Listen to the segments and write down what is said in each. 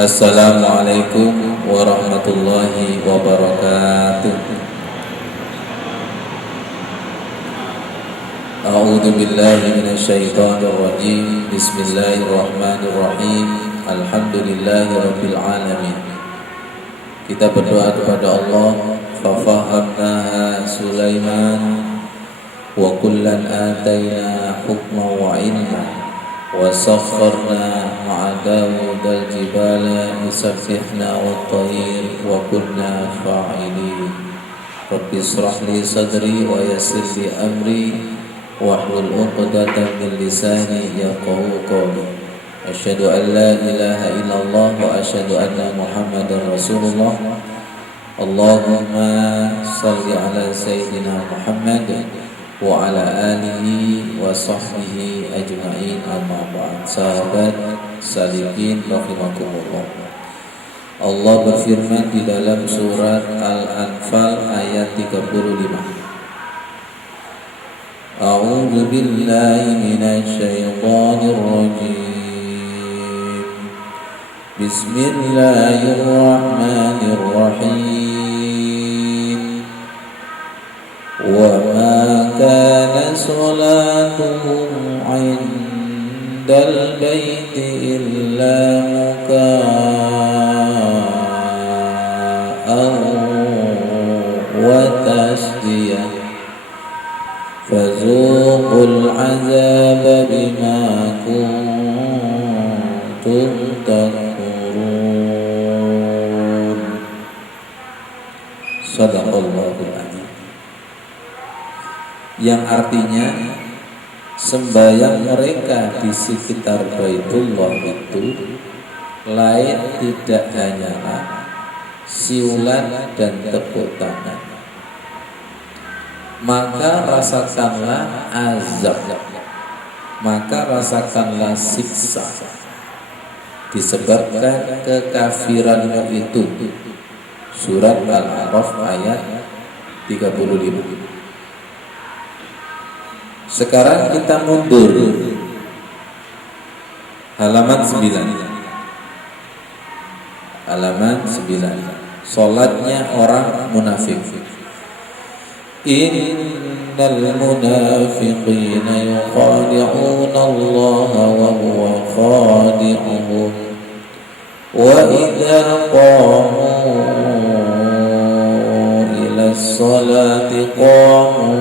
Assalamualaikum warahmatullahi wabarakatuh. A'udzu billahi minasyaitonir rajim. Bismillahirrahmanirrahim. Alhamdulillahi rabbil alamin. Kita berdoa kepada Allah. Fafahamnaha Sulaiman wa kullan ataina hukma wa ilma. وسخرنا مع داود الجبال يسبحنا والطير وكنا فاعلين رب اشرح لي صدري ويسر لي أمري واحلل عقدة من لساني يفقهوا قولي أشهد أن لا إله إلا الله وأشهد أن محمدا رسول الله اللهم صل على سيدنا محمد wa ala alihi wa sahbihi ajma'in amma ba'd. Sahabat salikin rahimakumullah, Allah berfirman di dalam surat Al-Anfal ayat 35. A'udzu billahi minasy syaithanir rajim. Bismillahirrahmanirrahim. وما كان صلاتهم عند البيت إلا مكاء وتسدية فذوقوا العذاب بما كنتم تكفرون صدق الله العظيم. Yang artinya sembahyang mereka di sekitar Baitullah itu lain tidak hanyalah siulan dan tepuk tangan, maka rasakanlah azab, maka rasakanlah siksa disebabkan kekafiranmu itu. Surat Al-A'raf ayat 35. Sekarang kita mundur halaman 9. Halaman 9. Salatnya orang munafik. Innal munafiqina yukhadi'una Allah wa huwa khadi'uhum wa idza qamu ila as-salati qamu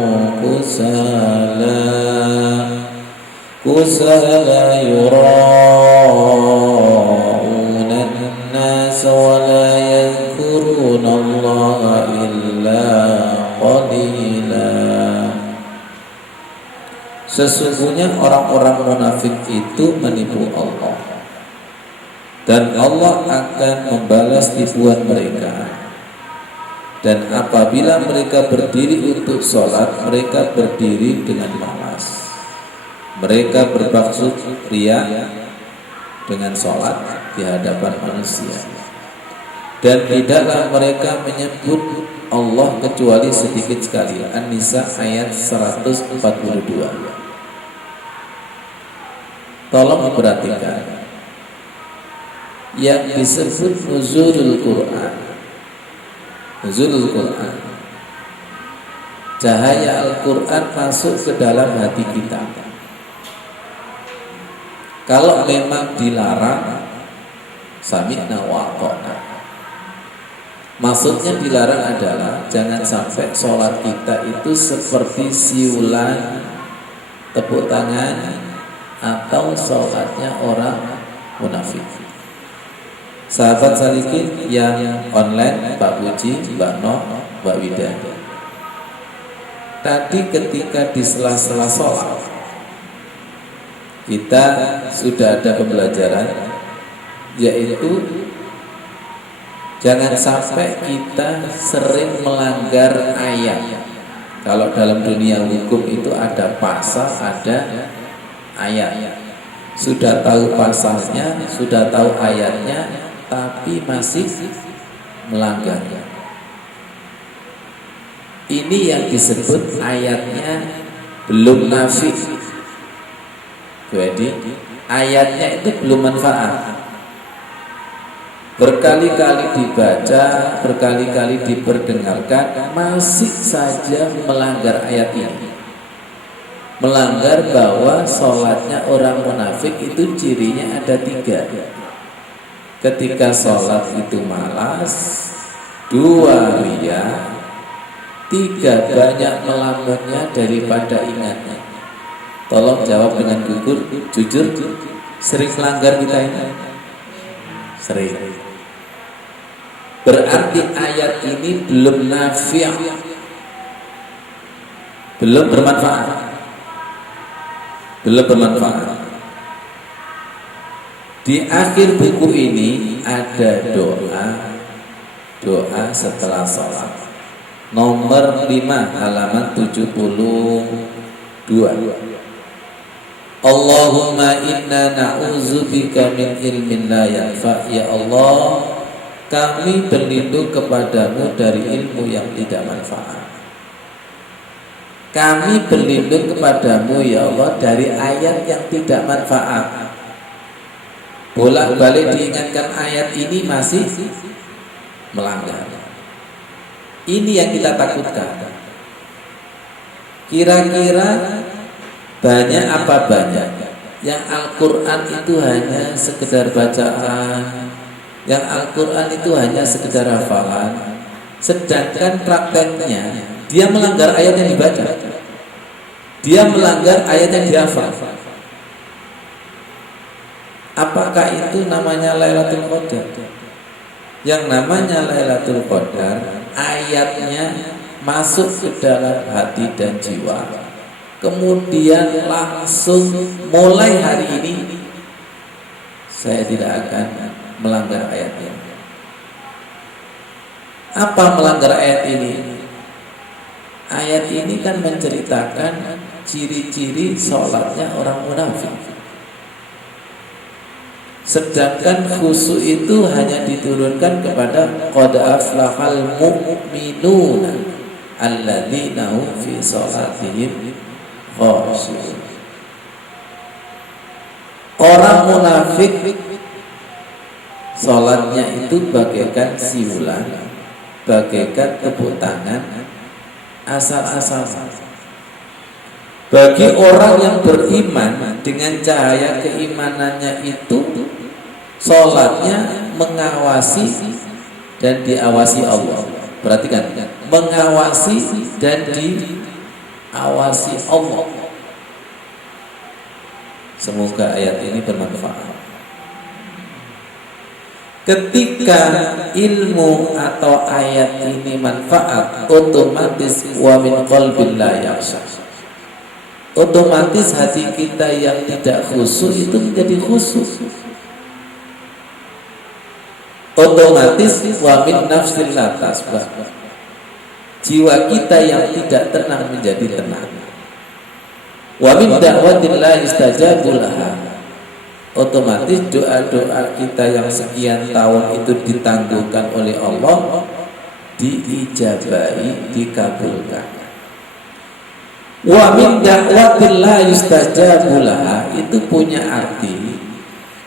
kusala yura'una an-nas wa la yadhkuruna Allah illa qalila. Sesungguhnya orang-orang munafik itu menipu Allah, dan Allah akan membalas tipuan mereka. Dan apabila mereka berdiri untuk sholat, mereka berdiri dengan malas. Mereka bermaksud ria dengan sholat di hadapan manusia. Dan tidaklah mereka menyebut Allah kecuali sedikit sekali. An-Nisa ayat 142. Tolong perhatikan yang disebut nuzulul Quran. Nuzulul Quran, cahaya Al-Quran masuk ke dalam hati kita. Kalau memang dilarang, sami'na wa ata'na. Maksudnya dilarang adalah jangan sampai sholat kita itu seperti siulan, tepuk tangan, atau sholatnya orang munafik. Sahabat salikin yang online, Pak Puji, Mbak Noh, Mbak Wida, tadi ketika di sela-sela sholat kita sudah ada pembelajaran, yaitu jangan sampai kita sering melanggar ayat. Kalau dalam dunia hukum itu ada pasal, ada ayat. Sudah tahu pasalnya, sudah tahu ayatnya, tapi masih melanggar. Ini yang disebut ayatnya belum nafi. Jadi ayatnya itu belum manfaat. berkali-kali dibaca, berkali-kali diperdengarkan, masih saja melanggar ayat ini. Melanggar bahwa sholatnya orang munafik itu cirinya ada 3. Ketika sholat itu malas, 2 riya, 3 banyak melamunnya daripada ingatnya. Tolong jawab dengan jujur, sering melanggar kita ini? Sering. Berarti ayat ini belum nafi', belum bermanfaat. Belum bermanfaat. Di akhir buku ini ada doa setelah sholat. Nomor 5 halaman 72. Allahumma inna na'udzubika min ilmin la yanfa'. Ya Allah, kami berlindung kepadamu dari ilmu yang tidak manfaat. Kami berlindung kepadamu ya Allah dari ayat yang tidak manfaat. Bolak-balik diingatkan ayat ini masih melanggar. Ini yang kita takutkan. Kira-kira banyak apa banyak yang Al-Quran itu hanya sekedar bacaan, yang Al-Quran itu hanya sekedar hafalan, sedangkan prakteknya dia melanggar ayat yang dibaca, dia melanggar ayat yang dihafal. Apakah itu namanya Lailatul Qadar? Yang namanya Lailatul Qadar, ayatnya masuk ke dalam hati dan jiwa, kemudian langsung mulai hari ini saya tidak akan melanggar ayat ini. Apa melanggar ayat ini? Ayat ini kan menceritakan ciri-ciri sholatnya orang munafik. Sedangkan khusyuk itu hanya diturunkan kepada qad aflahal mu'minuna alladzina hum fi sholatihim khashi'un. Orang munafik sholatnya itu bagaikan siulan, bagaikan tepuk tangan asal-asalan. Bagi orang yang beriman, dengan cahaya keimanannya itu, sholatnya mengawasi dan diawasi Allah. Perhatikan, mengawasi dan diawasi Allah. Semoga ayat ini bermanfaat. Ketika ilmu atau ayat ini manfaat, otomatis wa min qalbin la yakhsha. Otomatis hati kita yang tidak khusyuk itu menjadi khusyuk. Otomatis wa min nafsin la tasbah. Jiwa kita yang tidak tenang menjadi tenang. Wa min da'watin la yustajabu laha. Otomatis doa-doa kita yang sekian tahun itu ditangguhkan oleh Allah diijabahi, dikabulkan. Wa min da'watin la yustajabu laha itu punya arti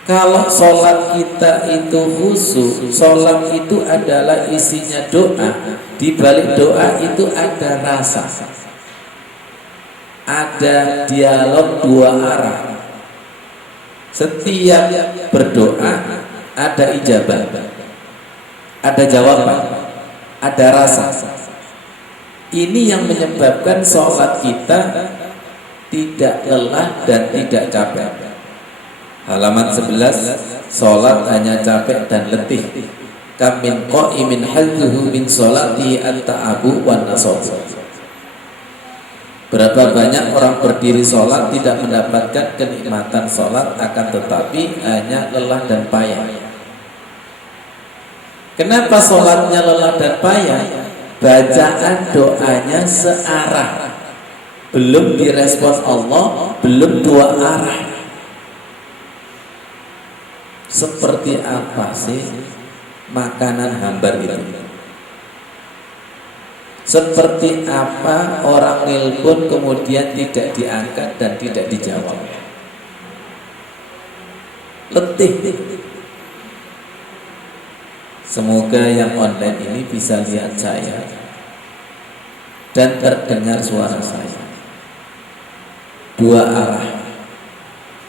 kalau sholat kita itu khusyuk, sholat itu adalah isinya doa. Di balik doa itu ada rasa, ada dialog 2 arah. Setiap berdoa ada ijabah, ada jawaban, ada rasa. Ini yang menyebabkan sholat kita tidak lelah dan tidak capek. Halaman 11, sholat hanya capek dan letih. Kam min qa'imin hadzuhu min sholati at-ta'abu wan nasab. Berapa banyak orang berdiri sholat tidak mendapatkan kenikmatan sholat, akan tetapi hanya lelah dan payah. Kenapa sholatnya lelah dan payah? Bacaan doanya searah, belum direspon Allah, belum 2 arah. Seperti apa sih makanan hambar itu? Seperti apa orang nelpon kemudian tidak diangkat dan tidak dijawab? Letih. Semoga yang online ini bisa lihat saya dan terdengar suara saya. Dua arah.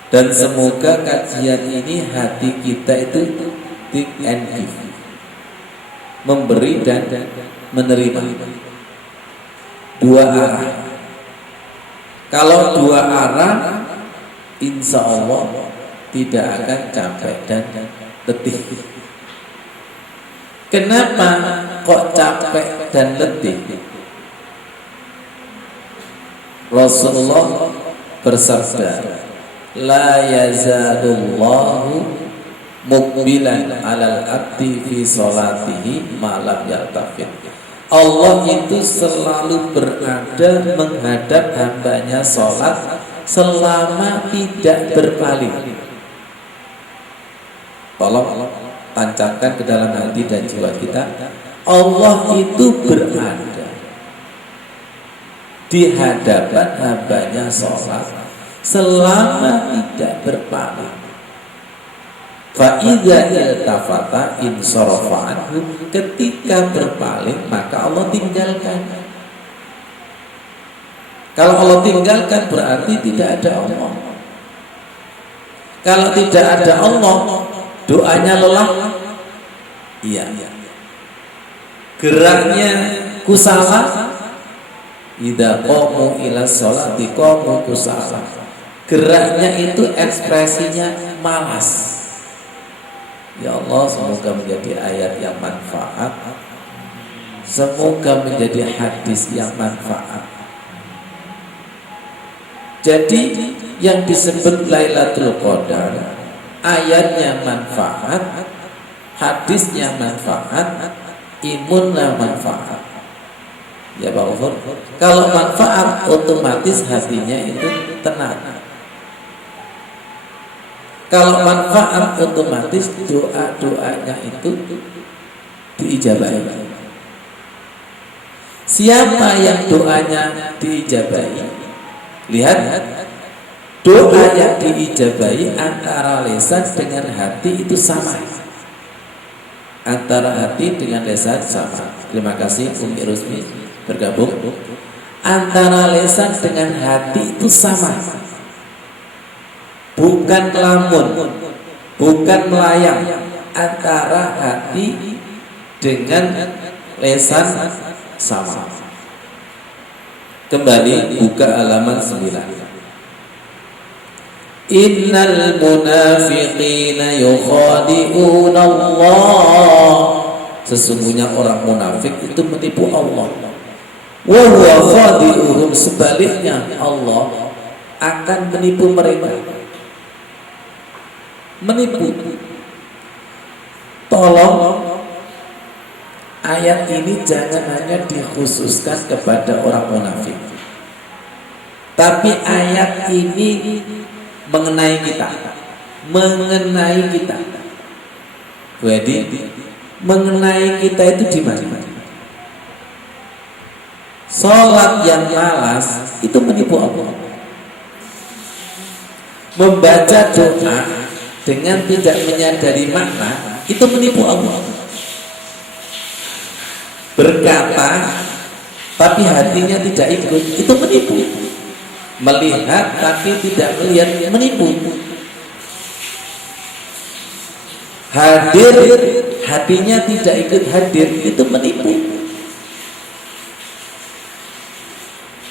Dan semoga kajian ini hati kita itu take and give, memberi dan menerima. Dua arah. Kalau dua arah, insya Allah tidak akan capek dan letih. Kenapa kok capek dan letih? Rasulullah bersabda, la yazalullahu muqbilan alal abdi fi sholatihi malam yaltafit. Allah itu selalu berada menghadap hambanya sholat selama tidak berpaling. Tolong tancapkan ke dalam hati dan jiwa kita, Allah itu berada di hadapan hambanya sholat selama tidak berpaling. Fa'idha iltafata insorofa anhu, ketika berpaling maka Allah tinggalkan. Kalau Allah tinggalkan berarti tidak ada Allah. Kalau tidak ada Allah, doanya lelah. Iya. Geraknya kusala. Idza qamu ila sholati qamu kusala. Geraknya itu ekspresinya malas. Ya Allah, semoga menjadi ayat yang manfaat, semoga menjadi hadis yang manfaat. Jadi yang disebut Lailatul Qadar, ayatnya manfaat, hadisnya manfaat, imunnya manfaat. Ya Pak Ufur, kalau manfaat otomatis hatinya itu tenang. Kalau manfaat otomatis doa-doanya itu diijabahi. Siapa yang doanya diijabahi? Lihat, doa yang diijabahi antara lisan dengan hati itu sama. Antara hati dengan lisan sama. Terima kasih Umi Rusmi bergabung. Antara lisan dengan hati itu sama. Bukan lamun, bukan melayang, antara hati dengan lisan sama. Kembali buka halaman 9. Innal munafiqina yukhadi'una Allah. Sesungguhnya orang munafik itu menipu Allah. Wa huwa khadi'uhum, sebaliknya Allah akan menipu mereka. Menipu. Tolong ayat ini jangan hanya dikhususkan kepada orang munafik, tapi ayat ini mengenai kita, Jadi mengenai kita itu di mana? Sholat yang malas itu menipu Allah. Membaca doa dengan tidak menyadari makna itu menipu Allah. Berkata tapi hatinya tidak ikut, itu menipu. Melihat tapi tidak melihat, menipu. Hadir hatinya tidak ikut hadir, itu menipu.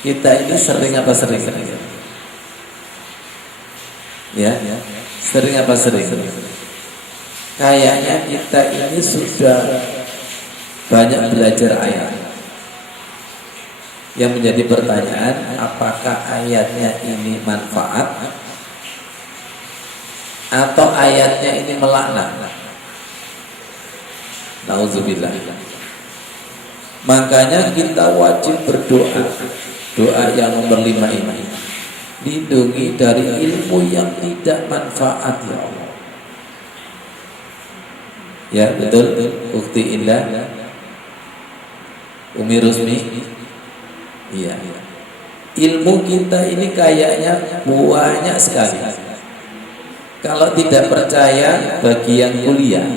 Kita ini sering apa sering? Ya, sering apa sering? Kayaknya kita ini sudah banyak belajar ayat. Yang menjadi pertanyaan, apakah ayatnya ini manfaat atau ayatnya ini melaknat? Nauzubillah. Makanya kita wajib berdoa. Doa yang nomor 5 ini, lindungi dari ilmu yang tidak manfaat ya Allah. Ya betul, Ukti Indah, Umi Rusmi. Iya. Ilmu kita ini kayaknya banyak sekali. Kalau tidak percaya, bagi yang kuliah,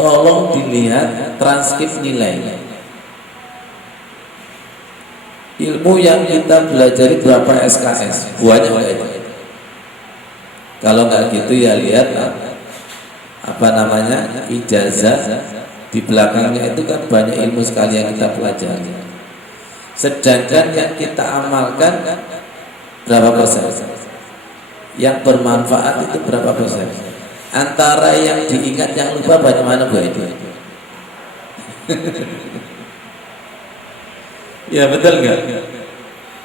tolong dilihat transkrip nilai. Ilmu yang kita pelajari berapa SKS? Banyak nggak itu? Kalau nggak gitu ya lihat apa namanya ijazah di belakangnya itu kan banyak ilmu sekali yang kita pelajari. Sedangkan yang kita amalkan berapa persen? Yang bermanfaat itu berapa persen? Antara yang diingat yang lupa banyak mana Bu itu? Ya betul nggak?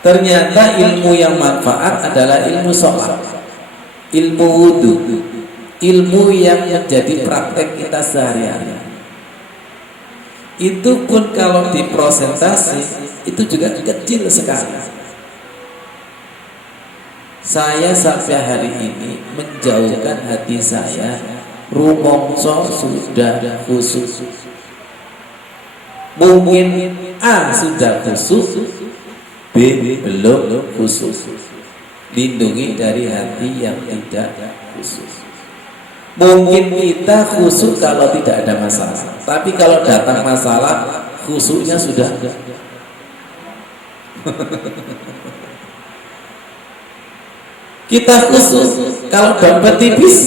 Ternyata ilmu yang manfaat adalah ilmu sholat, ilmu wudhu, ilmu yang menjadi praktek kita sehari-hari. Itu pun kalau diprosentasi itu juga kecil sekali. Saya sampai hari ini menjauhkan hati saya, rumongso sudah khusus. Mungkin A sudah khusus, B belum khusus. Lindungi dari hati yang tidak khusus. Mungkin kita khusus kalau tidak ada masalah, tapi kalau datang masalah khususnya sudah kita khusus kalau dompet tipis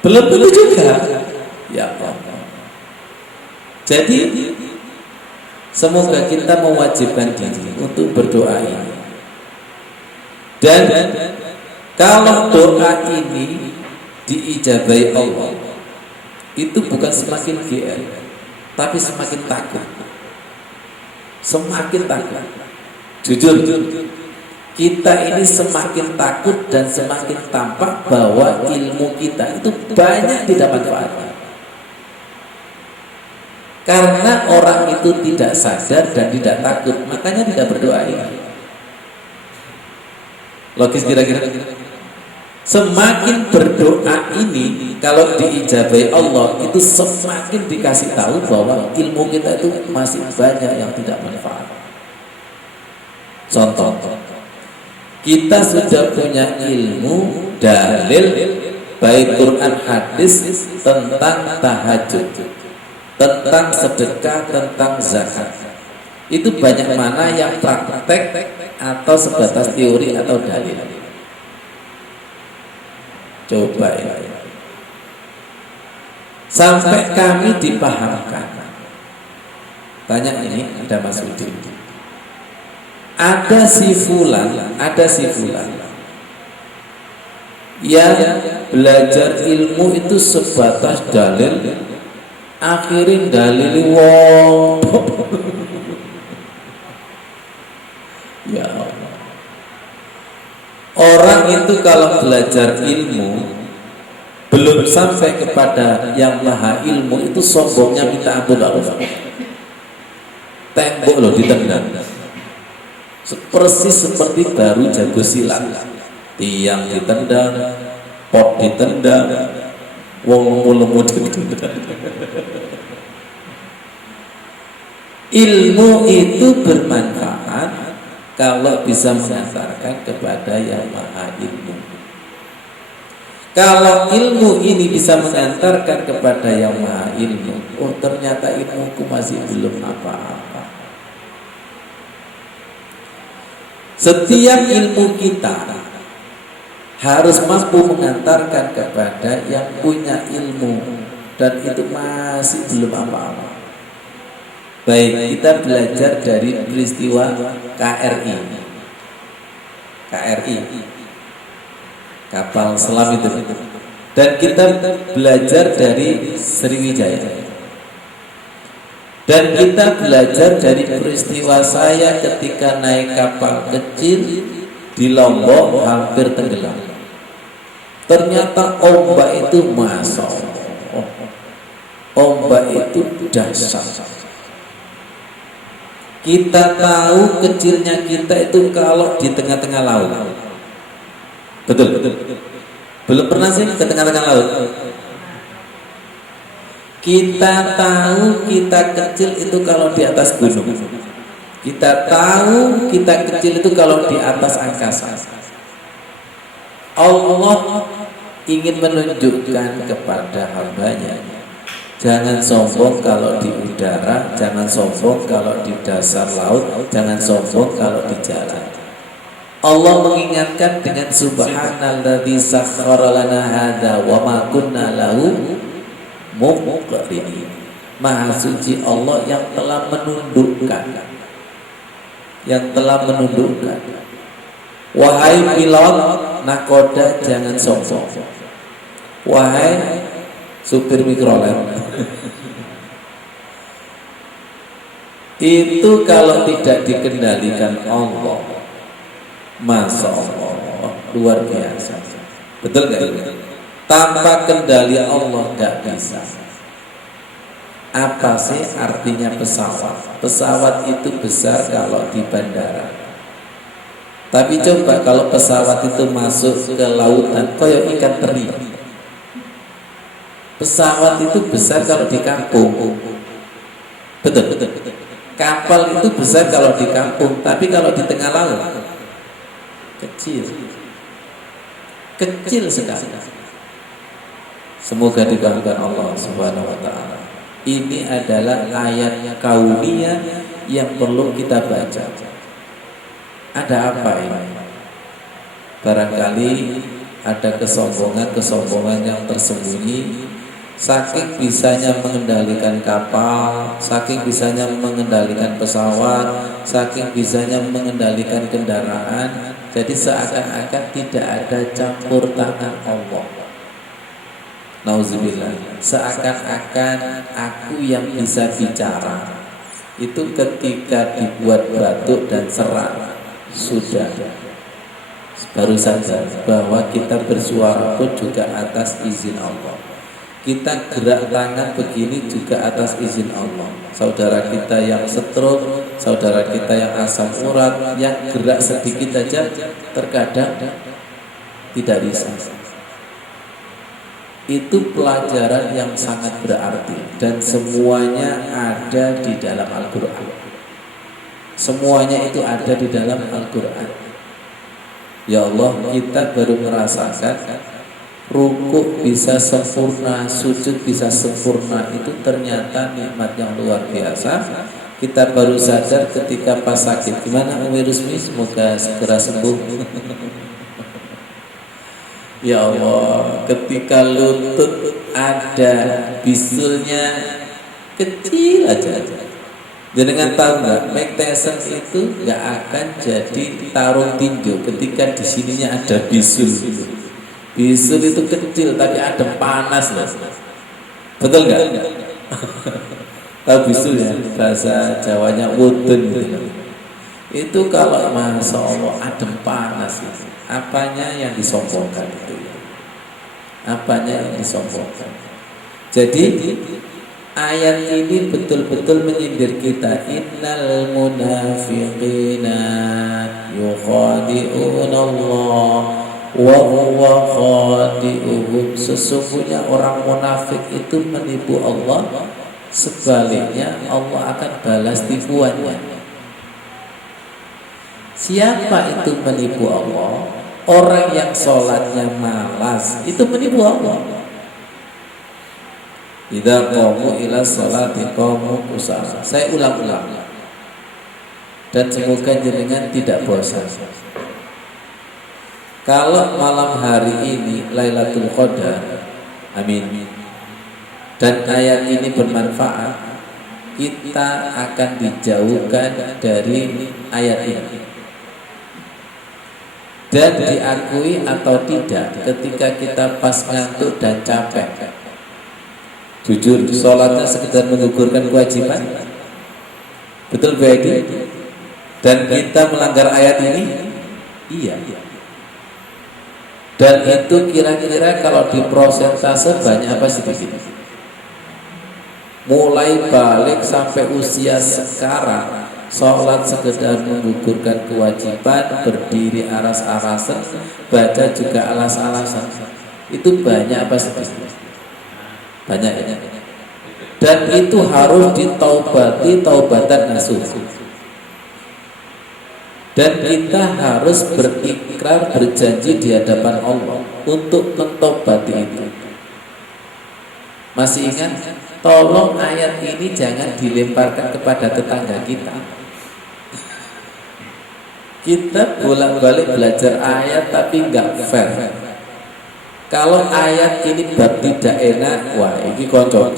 belum tentu juga. Ya Allah. Jadi semoga kita mewajibkan diri untuk berdoa ini. Dan kalau doa ini diijabahi Allah, itu bukan semakin GR, tapi semakin takut. Semakin takut. Jujur, kita ini semakin takut dan semakin tampak bahwa ilmu kita itu banyak tidak manfaatnya. Karena orang itu tidak sadar dan tidak takut, makanya tidak berdoa ini. Logis kira-kira? Semakin berdoa ini, kalau diijabahi Allah, itu semakin dikasih tahu bahwa ilmu kita itu masih banyak yang tidak manfaat. Contoh, kita sudah punya ilmu dalil baik Quran hadis tentang tahajud, tentang sedekah, tentang zakat. Itu banyak mana yang praktek atau sebatas teori atau dalil? Coba ya. Sampai kami dipahamkan. Tanya ini ada Mas Udin. Ada si fulan yang belajar ilmu itu sebatas dalil, akhirin dalil wong. Ya Allah. Orang itu kalau belajar ilmu belum sampai kepada yang maha ilmu itu sombongnya minta ampun Allah. Tembok loh ditendang. Persis seperti baru jago silat. Tiang ditendang, pot ditendang, wong lemu ditendang. Ilmu itu bermanfaat kalau bisa mengantarkan kepada yang maha ilmu. Kalau ilmu ini bisa mengantarkan kepada yang maha ilmu, oh ternyata ilmuku masih belum apa-apa. Setiap ilmu kita harus mampu mengantarkan kepada yang punya ilmu, dan itu masih belum apa-apa. Baik, kita belajar dari peristiwa KRI, kapal selam itu, dan kita belajar dari Sriwijaya, dan kita belajar dari peristiwa saya ketika naik kapal kecil di Lombok hampir tenggelam. Ternyata ombak itu masya Allah, ombak itu dahsyat. Kita tahu kecilnya kita itu kalau di tengah-tengah laut. Betul. Belum pernah sih ke tengah-tengah laut. Kita tahu kita kecil itu kalau di atas gunung. Kita tahu kita kecil itu kalau di atas angkasa. Allah ingin menunjukkan kepada hambanya, jangan sombong kalau di udara, jangan sombong kalau di dasar laut, jangan sombong kalau di jalan. Allah mengingatkan dengan subhanalladzi sakhkhara lana hadza wa ma kunna lahu muqrinin. Maha suci Allah yang telah menundukkan, Wahai pilot nakoda jangan sombong. Wahai supir mikrolet, itu kalau tidak dikendalikan Allah, Masya Allah, luar biasa. Betul gak? Tanpa kendali Allah gak bisa. Apa sih artinya pesawat? Pesawat itu besar kalau di bandara. Tapi coba kalau pesawat itu masuk ke lautan, kayak ikan teri. Pesawat itu besar kalau di kampung. Betul. Kapal itu besar kalau di kampung, tapi kalau di tengah laut kecil sekali. Semoga dibanggakan Allah Subhanahu wa taala. Ini adalah ayat kauniyah yang perlu kita baca. Ada apa ini? Barangkali ada kesombongan yang tersembunyi. Saking bisanya mengendalikan kapal, saking bisanya mengendalikan pesawat, saking bisanya mengendalikan kendaraan, jadi seakan-akan tidak ada campur tangan Allah. Nauzubillah. Seakan-akan aku yang bisa bicara itu ketika dibuat batuk dan serak sudah baru saja bahwa kita bersuara pun juga atas izin Allah. Kita gerak tangan begini juga atas izin Allah. Saudara kita yang stroke, saudara kita yang asam urat, yang gerak sedikit saja terkadang tidak bisa. Itu pelajaran yang sangat berarti dan semuanya ada di dalam Al-Quran. Semuanya itu ada di dalam Al-Quran. Ya Allah, kita baru merasakan rukuk bisa sempurna, sujud bisa sempurna. Itu ternyata nikmat yang luar biasa. Kita baru sadar ketika pas sakit. Gimana Umi Rusmi? Semoga segera sembuh. Ya Allah, ketika lutut ada bisulnya kecil aja. Jangan tahu nggak, Mike Tyson itu nggak akan jadi tarung tinju ketika di sininya ada bisul. Bisul itu kecil tapi ada panas loh. Betul nggak? Tahu bisul ya? Bahasa Jawanya wudun gitu. Itu kalau Masya Allah adem panas itu. Apanya yang disombongkan itu? Apanya yang disombongkan? Jadi ayat ini betul-betul menyindir kita. Innal munafiqina yukhadi'una Allah wa huwa khadi'uhum. Sesungguhnya orang munafik itu menipu Allah, sebaliknya Allah akan balas tipuannya. Siapa itu menipu Allah? Orang yang sholatnya malas itu menipu Allah. Idza qamu ila sholati qamu kusala. Saya ulang-ulang. Dan semoga jenengan tidak bosan. Kalau malam hari ini Lailatul Qadar, amin, dan ayat ini bermanfaat, kita akan dijauhkan dari ayat ini. Dan diakui atau tidak, ketika kita pas ngantuk dan capek, jujur, sholatnya sekedar menggugurkan kewajiban. Betul Baidi? Dan kita melanggar ayat ini? Iya. Dan itu kira-kira kalau diprosentase banyak apa sedikit? Mulai balik sampai usia sekarang, sholat sekedar menggugurkan kewajiban, berdiri aras-arasan, baca juga alas-alasan. Itu banyak apa sedikit? Banyak ya. Dan itu harus ditaubati taubatan nasuh. Dan kita harus berikrar, berjanji di hadapan Allah. untuk mentobati itu. Masih ingat? Tolong ayat ini jangan dilemparkan kepada tetangga kita. Kita bolak-balik belajar ayat tapi nggak fair. Kalau ayat ini bab tidak enak, wah ini konco.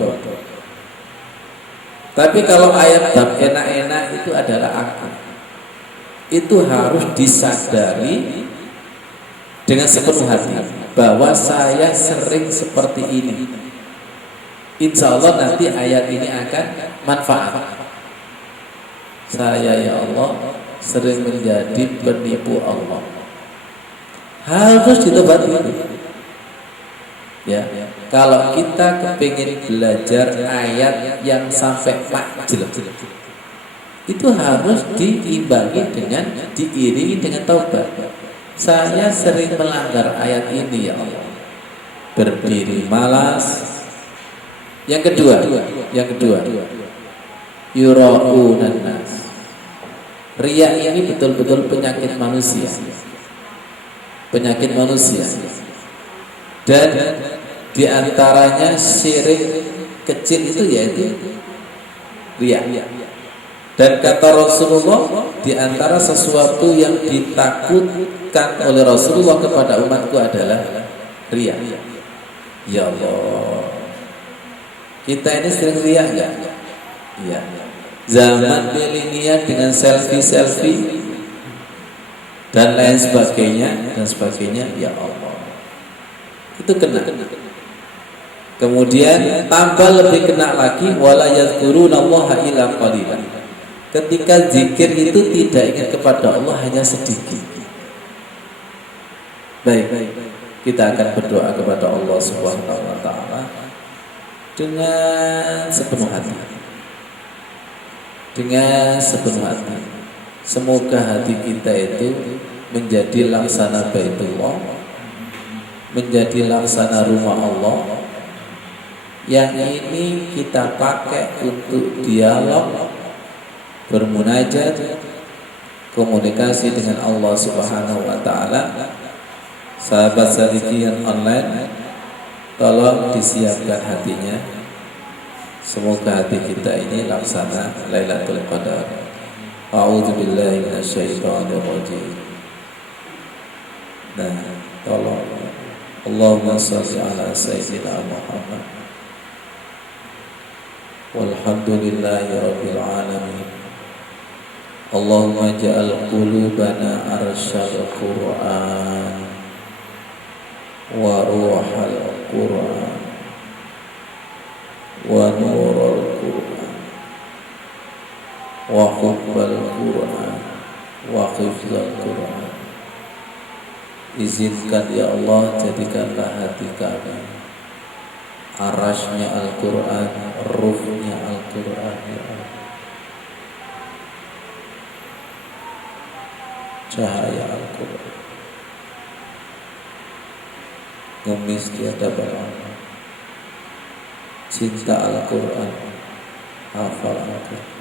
Tapi kalau ayat bab enak-enak itu adalah aku. Itu harus disadari dengan sepenuh hati bahwa saya sering seperti ini. Insya Allah nanti ayat ini akan manfaat. Saya ya Allah sering menjadi penipu Allah. Harus ditobati. Ya, kalau kita kepingin belajar ayat yang sampai makjil, itu harus diimbangi dengan diiringi dengan taubat. Saya sering melanggar ayat ini ya Allah. Berdiri malas. Yang kedua, yura'unan nas. Riya ini betul-betul penyakit manusia. Penyakit manusia. Dan diantaranya syirik kecil itu yaitu riya. Dan kata Rasulullah, diantara sesuatu yang ditakutkan oleh Rasulullah kepada umatku adalah riya. Ya Allah, kita ini sering riya enggak? Iya. Zaman milenial dengan selfie dan lain sebagainya, ya Allah, itu kena. Kemudian tambah lebih kena lagi, wala yadhkurunallaha illa qalilan. Ketika zikir itu tidak ingat kepada Allah, hanya sedikit. Baik, kita akan berdoa kepada Allah Subhanahu wa taala dengan sepenuh hati. Dengan sepenuh hati. Semoga hati kita itu menjadi laksana Baitullah, menjadi laksana rumah Allah. Yang ini kita pakai untuk dialog, bermunajat, komunikasi dengan Allah Subhanahu wa taala. Sahabat Sadiqin online, tolong disiapkan hatinya. Semoga hati kita ini laksana Lailatul Qadar. A'udzubillahi minasyaitonir rajim. Nah, tolong Allahumma shalli ala sayyidina Muhammad. Walhamdulillahi rabbil alamin. Allahumma ja'al qulubana arsyal Qur'an wa ruhal Qur'an wa nurul Qur'an wa hubbal Qur'an wa hifzal Qur'an. Izinkan ya Allah, jadikanlah hati kami arasnya Al-Quran, ruhnya Al-Quran ya Allah. Cahaya Al-Quran ngemis di hadapan Allah. Cinta Al-Quran, hafal Al-Quran.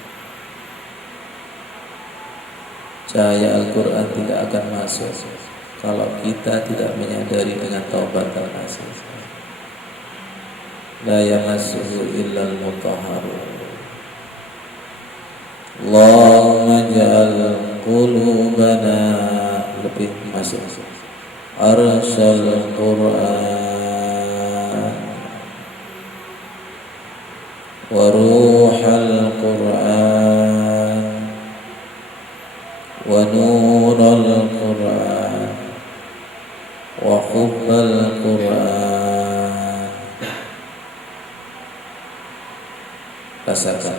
Cahaya Al-Quran tidak akan masuk kalau kita tidak menyadari dengan taubat dan nasihat. La yamassuhu illal mutahharun. Allahumma ja'al qulubana, lebih masuk, arsyal Qur'an wa ruhal Qur'an wa nurul Qur'an wa hubbal Qur'an. Rasakan.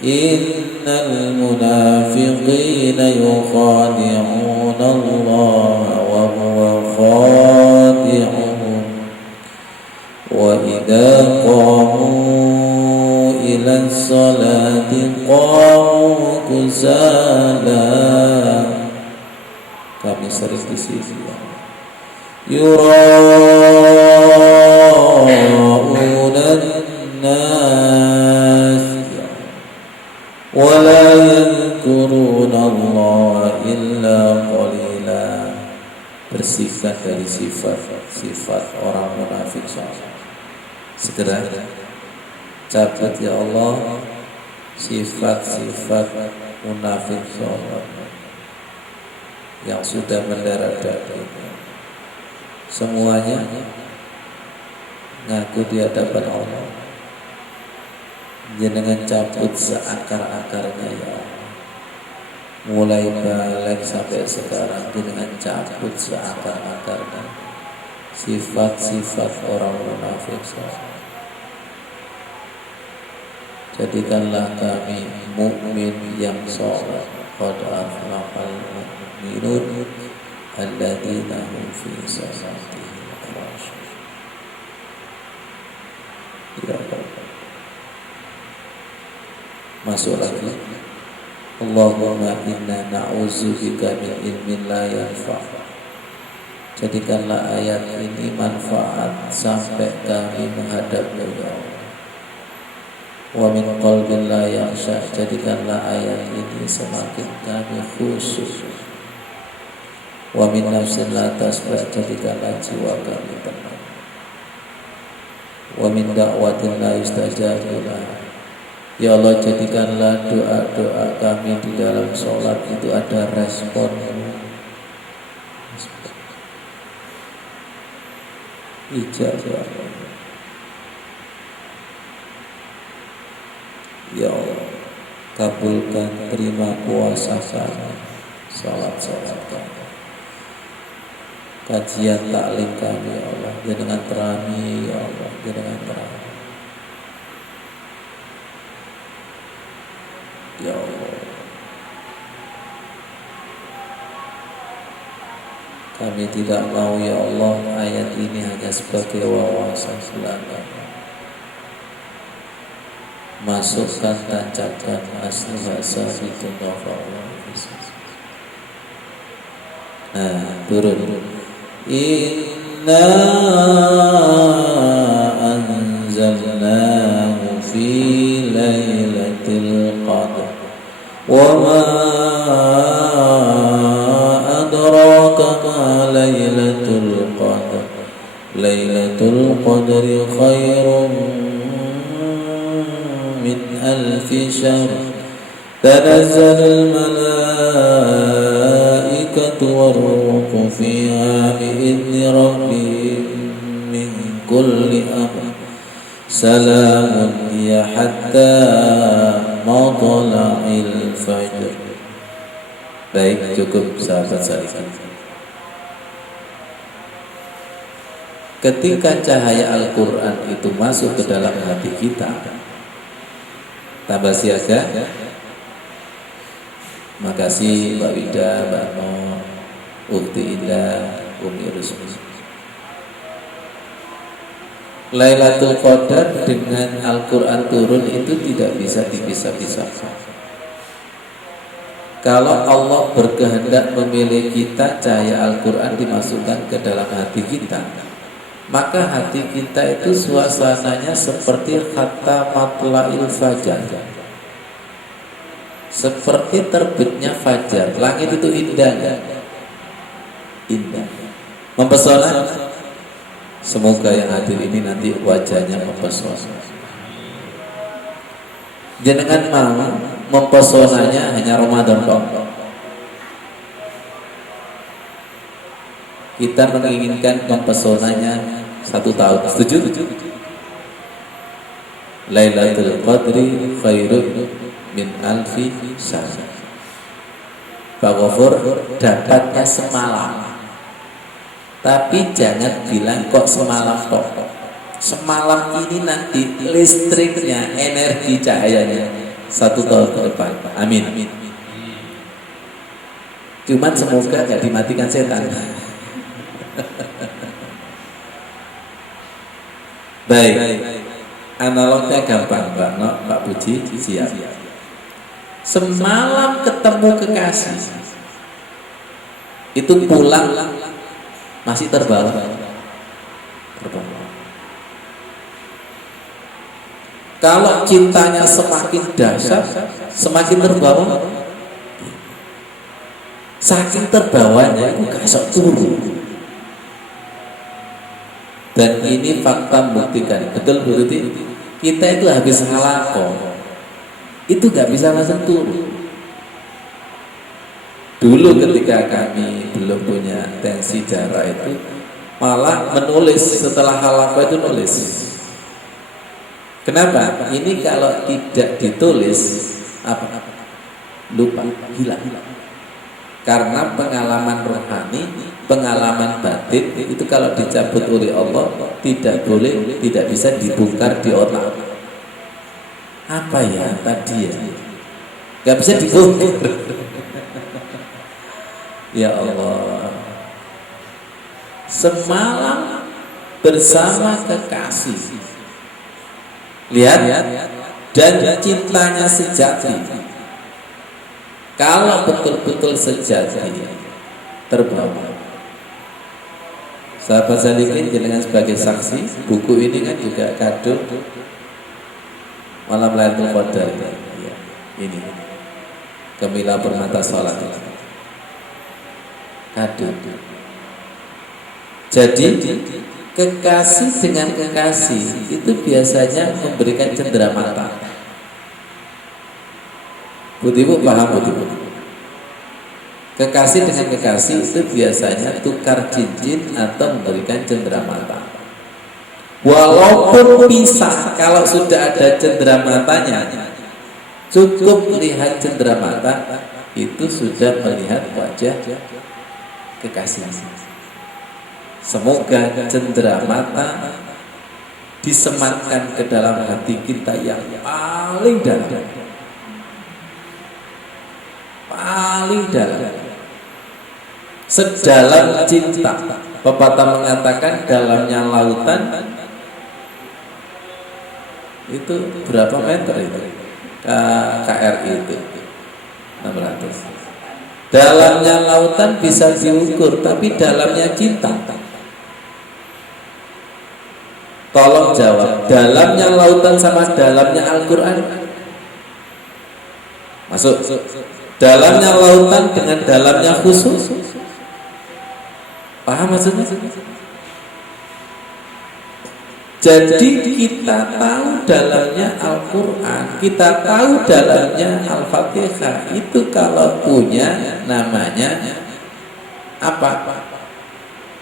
Innal munafiqina yukhadi'una Allah wa huwa khadi'uhum wa idza qamu ila sholati qamu kusala. Kami sering di sisi yura'una nas wa la yadhkuruna Allah illa qalila. Bersihkan dari sifat segera cabut ya Allah sifat-sifat munafik sholat yang sudah mendarat daging. Semuanya ngaku di hadapan Allah. Jenengan cabut seakar-akarnya ya Allah. Mulai balik sampai sekarang jenengan cabut seakar-akarnya sifat-sifat orang munafik sholat. Jadikanlah kami mukmin yang sholat. Qad aflahal mu'minun alladzina hum fi salatihim khashi'un. Ya Allah. Masuk lagi. Allahumma inna na'udzubika min ilmin la yanfa'. Jadikanlah ayat ini manfaat sampai kami menghadap-Mu ya Allah. Wa min qalbin la yakhsha. Jadikanlah ayat ini semakin kami khusyuk. Wa min nafsin la tasba. Jadikanlah jiwa kami tenang. Wa min da'watin la yustajabu laha. Ya Allah, jadikanlah doa-doa kami di dalam sholat itu ada respon. Ijabah. Ya Allah, kabulkan, terima puasa kami, sholat-sholat kami, kajian taklim kami ya Allah, jangan terami ya Allah, jangan terami. Ya Allah, kami tidak mau ya Allah ayat ini hanya sebagai wawasan belaka. Masukkan, tancapkan asli bahasa itu Allah. Nah, turun. Inna anzalnahu fi lailatul qadr. وما أدراك ما ليلة القدر ليلة القدر خير من ألف شهر تنزل الملائكة والروح فيها بإذن ربهم من كل أمر سلام هي حتى matla'il fajr. Baik, cukup sahabat sekalian. Ketika cahaya Al-Quran itu masuk ke dalam hati kita, tambah siaga. Makasih Mbak Wida, Mbak No, Ukti Indah, Umi Rusmi. Lailatul Qadar dengan Al-Quran turun itu tidak bisa dipisah-pisahkan. Kalau Allah berkehendak memilih kita, cahaya Al-Quran dimasukkan ke dalam hati kita, maka hati kita itu suasananya seperti kata matla'il fajar, seperti terbitnya fajar. Langit itu indah, indah, mempesona. Semoga yang hadir ini nanti wajahnya mempesona. Jangan mau mempesonanya hanya Ramadan dong. Kita menginginkan mempesonanya 1 tahun. Setuju? Lailatul Qadri khairun min alfi syahr. Pak Ghafur dapatnya semalam. Tapi jangan bilang kok semalam kok. Semalam ini nanti listriknya, energi cahayanya 1 tahun ke depan. Amin. Cuman semoga gak dimatikan setan. Baik. Analognya gampang, Pak Puji, siap. Semalam ketemu kekasih, itu pulang masih terbawa. Kalau cintanya semakin dahsyat, semakin terbawa. Saking terbawanya itu gak sok turun. Dan ini fakta membuktikan. Betul berarti kita itu habis halaqah itu nggak bisa langsung turun. Dulu ketika kami belum punya tensi darah itu malah menulis setelah halaqah itu nulis. Kenapa? Ini kalau tidak ditulis apa? Lupa, hilang. Karena pengalaman rohani, pengalaman batin itu kalau dicabut oleh Allah tidak boleh, tidak bisa dibongkar di otak. Apa ya tadi ya? Gak bisa dibongkar. Ya Allah, semalam bersama kekasih, lihat, dan cintanya sejati. Kalau betul-betul sejati terbawa. Sahabat Salikin jenengan sebagai saksi, buku ini kan juga kado malam Lailatul Qadar. Ya, ini Gemilang Permata Sholat. Kado. Jadi kekasih dengan kekasih itu biasanya memberikan cendera mata. Ibu paham Ibu? Kekasih dengan kekasih itu biasanya tukar cincin atau memberikan cendera mata. Walaupun pisah, kalau sudah ada cendera matanya, cukup lihat cendera mata itu sudah melihat wajah kekasih. Semoga cendera mata disematkan ke dalam hati kita yang paling dalam, paling dalam, sedalam cinta. Pepatah mengatakan dalamnya lautan itu berapa meter itu? KRI itu 600. Dalamnya lautan bisa diukur, tapi dalamnya cinta. Tolong jawab, dalamnya lautan sama dalamnya Al-Quran? Masuk. Dalamnya lautan dengan dalamnya khusus. Paham maksudnya? Jadi kita tahu dalamnya Al-Quran, kita tahu dalamnya Al-Fatihah. Itu kalau punya namanya apa?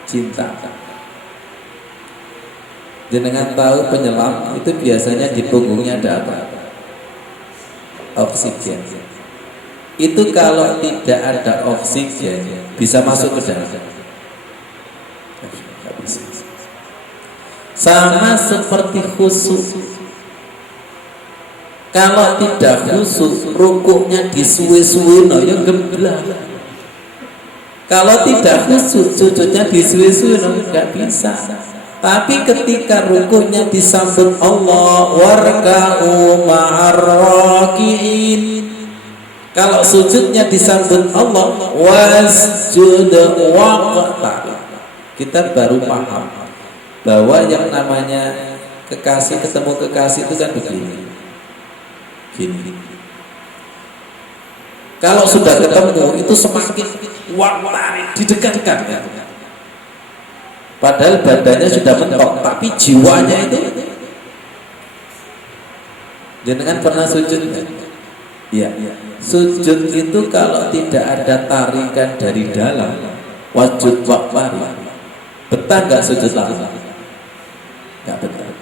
Cinta. Jenengan tahu penyelam itu biasanya di punggungnya ada apa? Oksigen. Itu kalau tidak ada oksigen bisa masuk ke dalam. Tidak bisa. Sama seperti khusyuk. Kalau tidak khusyuk, rukuknya disuwe-suwe no yang geblak. Kalau tidak khusyuk, sujudnya disuwe-suwe no enggak bisa. Tapi ketika rukuknya disambut Allah, warka'u ma'ar raki'in. Kalau sujudnya disambut Allah, wasjud waqta. Kita baru paham bahwa yang namanya kekasih ketemu kekasih itu kan begini. Gini. Kalau sudah ketemu itu semakin didekatkan. Padahal badannya sudah mentok, tapi jiwanya itu. Jangan pernah sujud kan? Iya. Sujud itu kalau tidak ada tarikan dari dalam, wajud waqfari. Betah nggak sujud langsung? Nggak betah.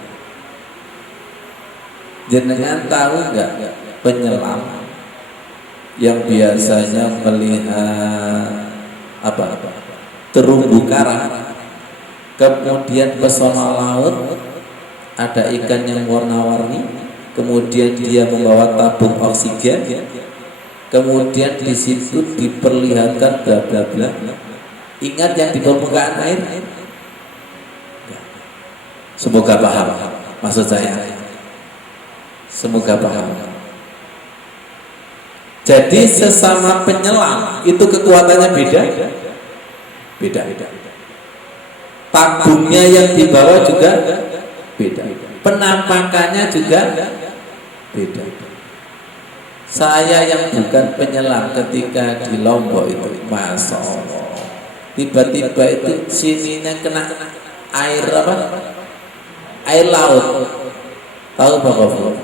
Jenengan tahu nggak penyelam yang biasanya melihat terumbu karang, kemudian pesona laut, ada ikan yang warna-warni, kemudian dia membawa tabung oksigen, kemudian di situ diperlihatkan bla bla bla. Ingat yang di permukaan air? Semoga paham maksud saya. Semoga paham. Jadi sesama penyelam itu kekuatannya beda. Beda. Tabungnya yang dibawa juga beda. Penampakannya juga beda. Saya yang bukan penyelam ketika di Lombok itu, Masya Allah, tiba-tiba itu sininya kena air apa? Air laut. Tahu Bapak?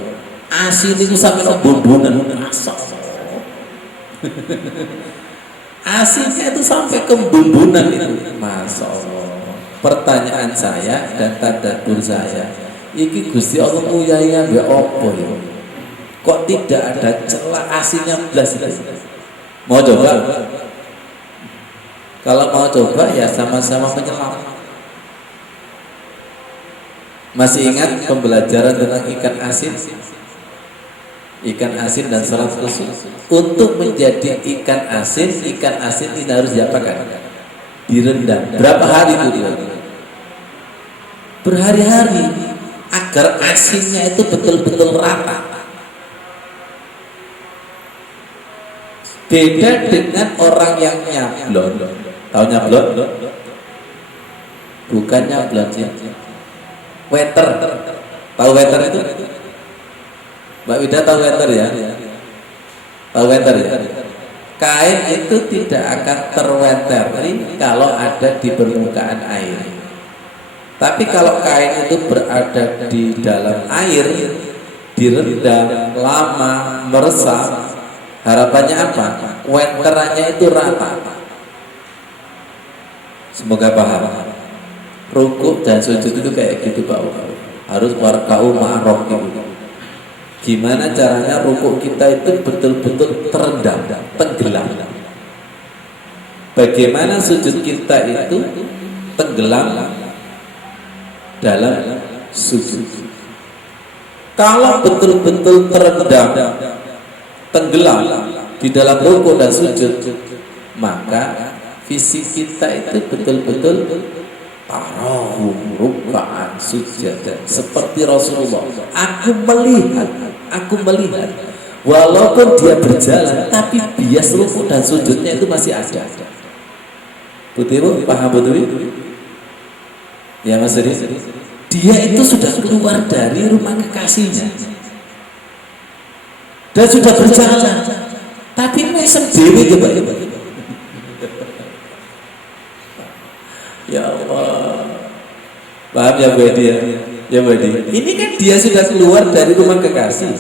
Asin itu sampai bumbunan, masuk. Asinnya itu sampai ke bumbunan itu, masya Allah. Pertanyaan saya dan tadabbur saya, iki Gusti Allah uyaya mbek opo ya? Kok tidak ada celah asinnya belas itu? Mau coba? Kalau mau coba ya sama-sama menyelam. Masih ingat pembelajaran tentang ikan asin? Ikan asin dan salat khusus. Untuk menjadi ikan asin ini harus diapakan? Direndam. Berapa hari itu direndam? Berhari-hari agar asinnya itu betul-betul rata. Beda dengan orang yang nyablon. Tahu nyablon? Bukan nyablon ya. Weter. Tahu weter itu? Mbak Wida tahu weter ya? Tahu weter ya? Kain itu tidak akan terweteri kalau ada di permukaan air. Tapi kalau kain itu berada di dalam air, direndam lama, meresap, harapannya apa? Weterannya itu rata. Semoga paham. Rukuk dan sujud itu kayak gitu Pak. Harus warka'u ma'arok gitu. Gimana caranya rukuk kita itu betul-betul terendam, tenggelam. Bagaimana sujud kita itu tenggelam dalam sujud. Kalau betul-betul terendam, tenggelam di dalam rukuk dan sujud, maka fisik kita itu betul-betul tarahum ruk'an sujadan, seperti Rasulullah. Aku melihat walaupun dia berjalan, tapi bias rukuk dan sujudnya itu masih ada. Betul, paham betul? Ya Mas Eri? Dia itu sudah keluar dari rumah kekasihnya dan sudah berjalan, tapi mesem dewi coba. Ya Allah, paham ya Bu Edi ya? Ya Bu Edi, ini kan dia sudah keluar dari rumah kekasih,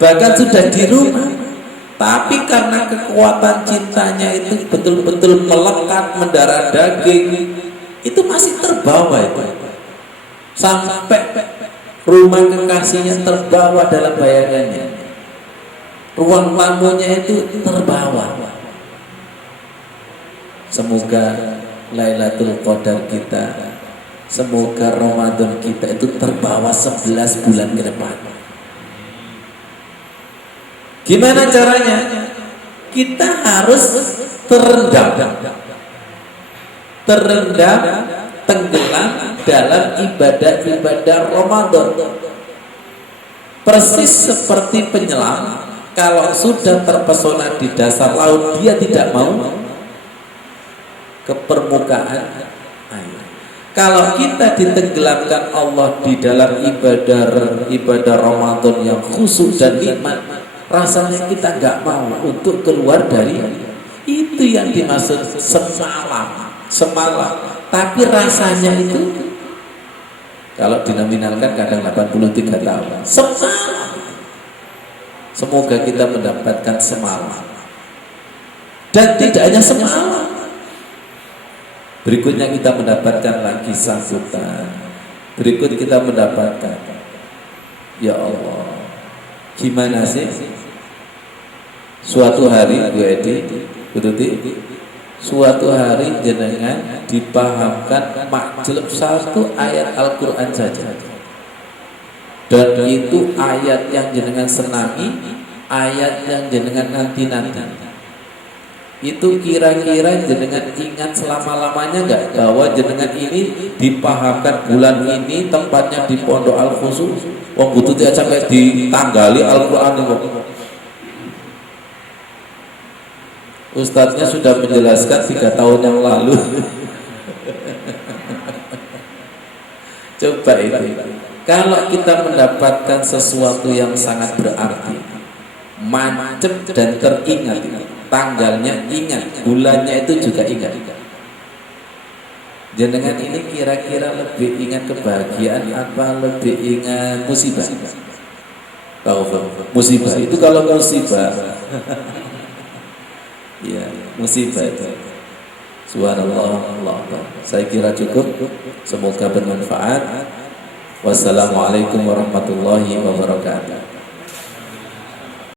bahkan sudah di rumah, tapi karena kekuatan cintanya itu betul-betul melekat mendarah daging, itu masih terbawa itu, sampai rumah kekasihnya terbawa dalam bayangannya, ruang tamunya itu terbawa. Semoga Lailatul Qadar kita, semoga Ramadan kita itu terbawa 11 bulan ke depan. Gimana caranya? Kita harus terendam, tenggelam dalam ibadah-ibadah Ramadan. Persis seperti penyelam, kalau sudah terpesona di dasar laut, dia tidak mau ke permukaan air. Kalau kita ditenggelamkan Allah di dalam ibadah Ramadan yang khusyuk dan nikmat, rasanya kita nggak mau untuk keluar dari itu yang dimaksud semalam. Tapi rasanya itu kalau dinominalkan kadang 83 tahun. Semalam. Semoga kita mendapatkan semalam. Dan tidak hanya semalam. Berikutnya kita mendapatkan lagi sambutan. Berikut kita mendapatkan, ya Allah, gimana sih suatu hari Bu Edi, suatu hari jenengan dipahamkan makjelep satu ayat Al-Quran saja, dan itu ayat yang jenengan senangi, ayat yang jenengan nanti-nanti. Itu kira-kira jenengan ingat selama-lamanya enggak bahwa jenengan ini dipahamkan bulan ini tempatnya di Pondok Al-Khusus, wong butuh tidak sampai ditanggali Al-Quran itu. Ustadznya sudah menjelaskan 3 tahun yang lalu. Coba itu, kalau kita mendapatkan sesuatu yang sangat berarti, macet dan teringat, tanggalnya ingat, bulannya itu juga ingat. Jenengan ini kira-kira lebih ingat kebahagiaan apa lebih ingat musibah? Tahu musibah itu kalau musibah, ya musibah itu. Subhanallah, Allah Akbar. Saya kira cukup. Semoga bermanfaat. Wassalamualaikum warahmatullahi wabarakatuh.